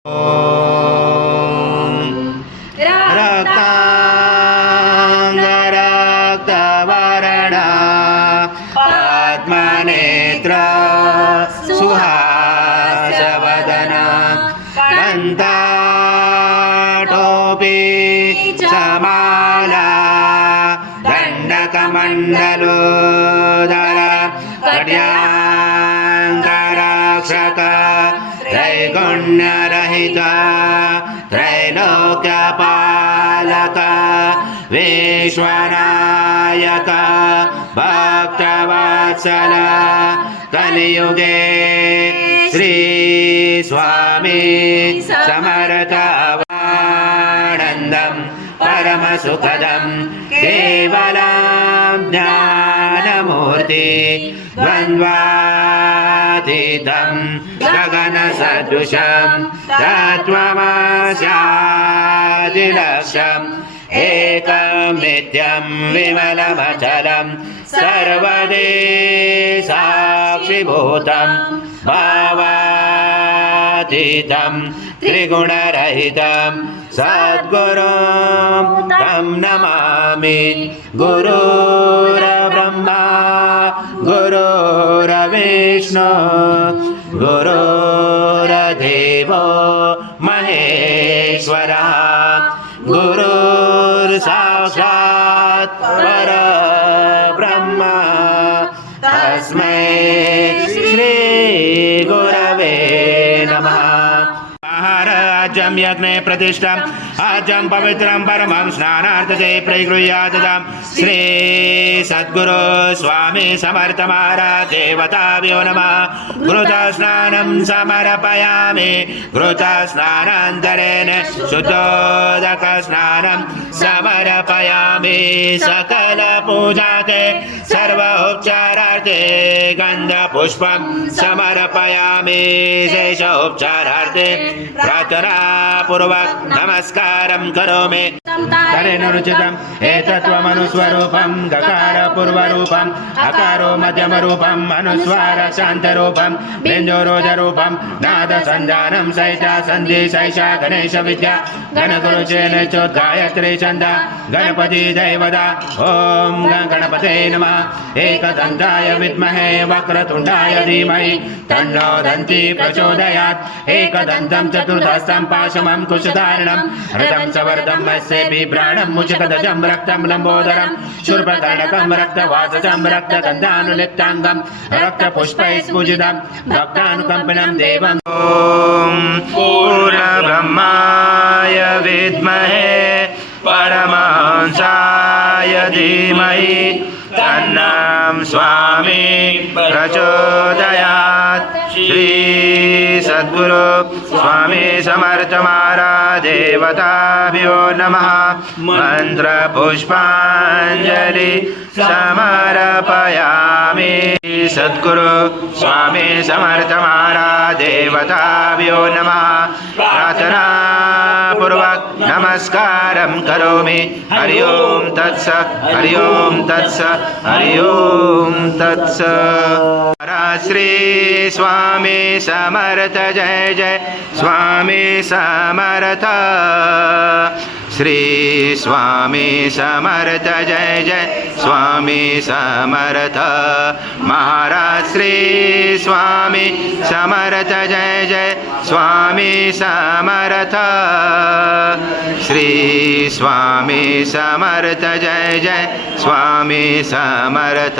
रक्ताङ्गरक्तवर्णा पद्मनेत्रा सुहासवदना कन्ताटोपी चमाला दण्डकमण्डलोदर कट्याङ्गरक्षक त्रैगुण्यरहिता त्रैलोक्यपालक विश्वनायक भक्तवत्सल कलियुगे श्री स्वामी समर्थ आनन्दं परमसुखदं केवलं ज्ञानमूर्ति द्वन्द्वातीतं गगनसदृशं तत्त्वमस्यादिलक्ष्यम् एकं विमलमचलं सर्वदेश साक्षिभूतं भावातीतं त्रिगुणरहितं सद्गुरुं तं नमामि। गुरुर्ब्रह्मा गुरुर्विष्णु गुरुर्देवो महेश्वरः गुरुर्साक्षात् परब्रह्म तस्मै श्री गुरवे नमः। आहाराज्यं यज्ञे प्रतिष्ठम् आज्यं पवित्रं परमं स्नानार्थते प्रगृह्याददां श्री सद्गुरु स्वामी समर्थ महाराज देवताभ्यो नमः। घृतस्नानं समर्पयामि घृतस्नानान्तरेण शुद्धोदकस्नानं समर्पयामि। सकलपूजाते सर्वोपचारार्थे गन्धपुष्पं समर्पयामि। शेषोपचारार्थे प्रार्थनापूर्वक नमस्कारं करोमि। तरेणुचितम् एतत्त्वमनुस्वरूपं गकारपूर्वरूपम् अकारो मध्यमरूपम् अनुस्वार शान्तरूपं बिन्दुरोधरूपं नादसञ्जानं सहिता सन्धि सैषा गणेश विद्या गणगुरुचेन चोद्गायत्री छन्दा गणपति दैवता। ॐ गणपते नमः। एकदन्ताय विद्महे वक्रतुण्डाय धीमहि तन्नो दन्ती प्रचोदयात्। एकदन्तं चतुर्दशं पाशमं कुशधारणं रथं सवर्धं मत्स्य बिभ्राणं मुचकदजं रक्तं लम्बोदरं शूर्पकर्णकं रक्तवाससं रक्तगन्धानुलिप्ताङ्गं रक्तपुष्पैस्फुजितं भक्तानुकम्पिनं देवम्। ॐ पूर्णब्रह्माय विद्महे परमहंसाय धीमहि तन्नं स्वामी प्रचोदयात्। श्री सद्गुरु स्वामी समर्थ महाराज देवताभ्यो नमः। मंत्रपुष्पाञ्जलि समर्पयामि। सद्गुरु स्वामी समर्थ महाराज देवताभ्यो नमः। प्रार्थना पूर्वक नमस्कारं करोमि। हरि ओम तत्सत् हरि ओम तत्सत् हरि ओम तत्सत्। श्री स्वामी समर्थ जय जय स्वामी समर्थ। श्री स्वामी समर्थ जय जय स्वामी समर्थ। महाराज श्री स्वामी समर्थ जय जय स्वामी समर्थ। श्री स्वामी समर्थ जय जय स्वामी समर्थ।